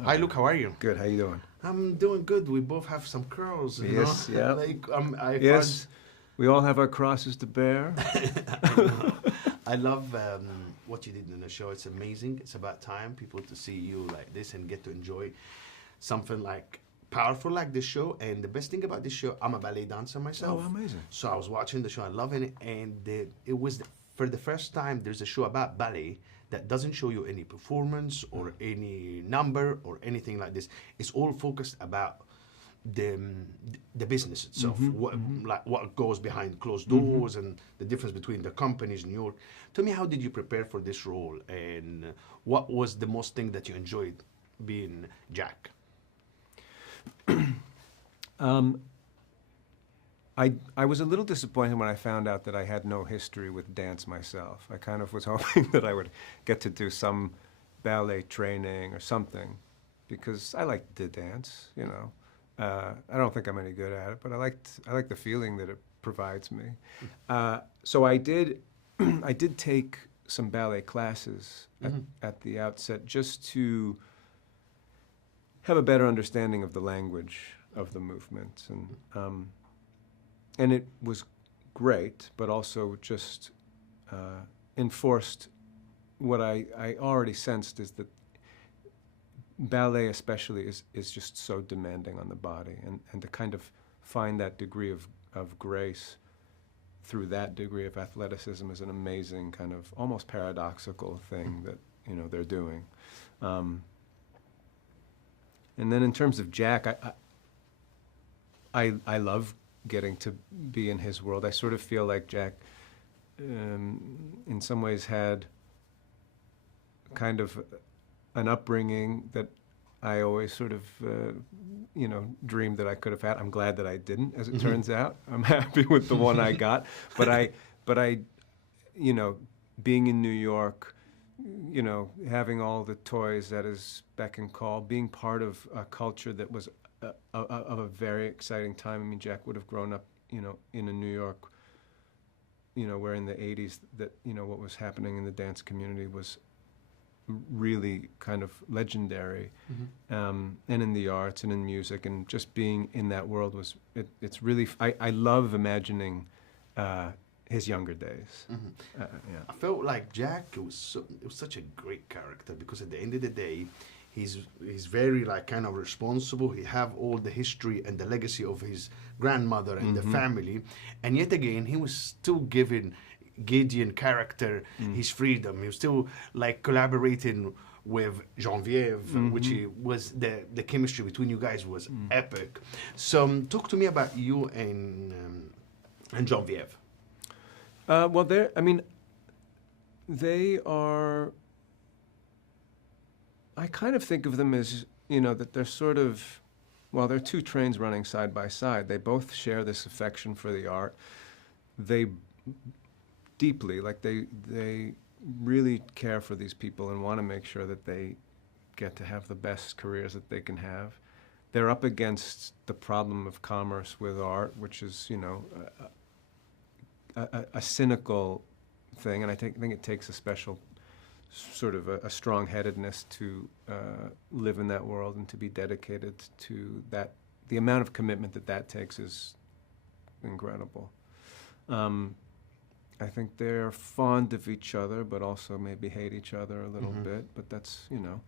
Hi, Luke. How are you? Good. How you doing? I'm doing good. We both have some curls. Yes. Yeah. Like Yes. We all have our crosses to bear. I know. I love what you did in the show. It's amazing. It's about time people to see you like this and get to enjoy something like powerful like this show. And the best thing about this show, I'm a ballet dancer myself. Oh, amazing. So I was watching the show and loving it. And it was for the first time there's a show about ballet that doesn't show you any performance or any number or anything like this. It's all focused about the business itself, what goes behind closed doors and the difference between the companies in New York. Tell me, how did you prepare for this role, and what was the most thing that you enjoyed being Jack? I was a little disappointed when I found out that I had no history with dance myself. I kind of was hoping that I would get to do some ballet training or something, because I like to dance, you know. I don't think I'm any good at it, but I like the feeling that it provides me. So I did take some ballet classes at the outset, just to have a better understanding of the language of the movement, and it was great, but also just enforced what I already sensed, is that ballet especially is just so demanding on the body, and to kind of find that degree of grace through that degree of athleticism is an amazing kind of almost paradoxical thing that, you know, they're doing. And then in terms of Jack, I love getting to be in his world. I sort of feel like Jack in some ways had kind of an upbringing that I always sort of, you know, dreamed that I could have had. I'm glad that I didn't, as it turns out. I'm happy with the one I got. But I, you know, being in New York, you know, having all the toys at his beck and call, being part of a culture that was of a very exciting time. I mean, Jack would have grown up, you know, in a New York, you know, where in the 80s that, you know, what was happening in the dance community was really kind of legendary, and in the arts and in music, and just being in that world was, it's really, I love imagining his younger days. Yeah. I felt like Jack, it was such a great character, because at the end of the day, he's very like kind of responsible. He have all the history and the legacy of his grandmother and the family, and yet again he was still giving Gideon character his freedom. He was still like collaborating with Genevieve, which was the chemistry between you guys was epic. So talk to me about you and Genevieve. Well, they are, I kind of think of them as, you know, that they're sort of, well, they're two trains running side by side. They both share this affection for the art. They deeply, like they really care for these people and want to make sure that they get to have the best careers that they can have. They're up against the problem of commerce with art, which is, you know, a cynical thing, and I think it takes a special sort of a strong-headedness to live in that world and to be dedicated to that. The amount of commitment that takes is incredible. I think they're fond of each other, but also maybe hate each other a little bit. But that's, you know,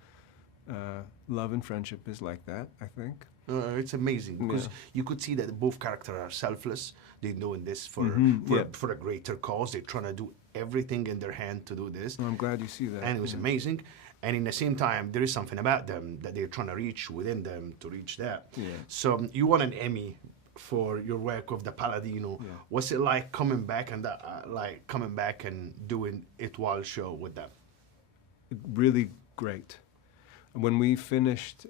love and friendship is like that, I think. It's amazing, because you could see that both characters are selfless. They're doing this for a greater cause. They're trying to do everything in their hand to do this. Well, I'm glad you see that. And it was amazing. And in the same time, there is something about them that they're trying to reach within them to reach that. Yeah. So you won an Emmy for your work of the Paladino. Yeah. What's it like coming back and doing Etoile show with them? Really great. When we finished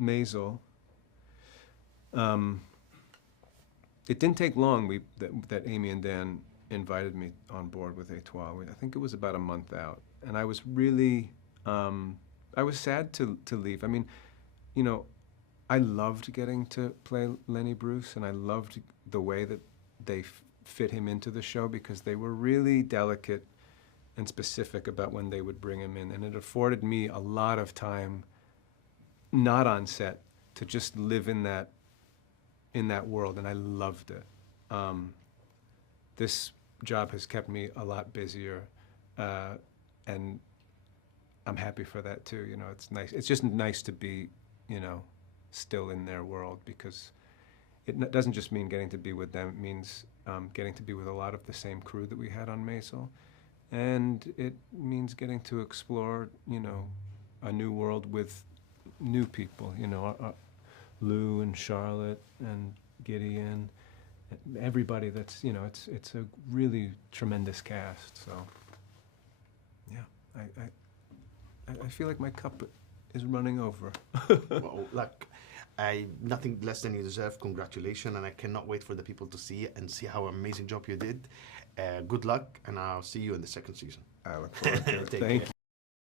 Maisel, it didn't take long that Amy and Dan invited me on board with Étoile. I think it was about a month out, and I was really, I was sad to leave. I mean, you know, I loved getting to play Lenny Bruce, and I loved the way that they fit him into the show, because they were really delicate and specific about when they would bring him in, and it afforded me a lot of time, not on set, to just live in that world, and I loved it. This job has kept me a lot busier, and I'm happy for that too. You know, it's nice. It's just nice to be, you know, still in their world, because it doesn't just mean getting to be with them. It means getting to be with a lot of the same crew that we had on Maisel, and it means getting to explore, you know, a new world with new people. You know, Lou and Charlotte and Gideon. Everybody that's, you know, it's a really tremendous cast. So, yeah, I feel like my cup is running over. Well, like, nothing less than you deserve. Congratulations, and I cannot wait for the people to see it and see how amazing job you did. Good luck, and I'll see you in the second season. I look forward to it. Take Thank care. you.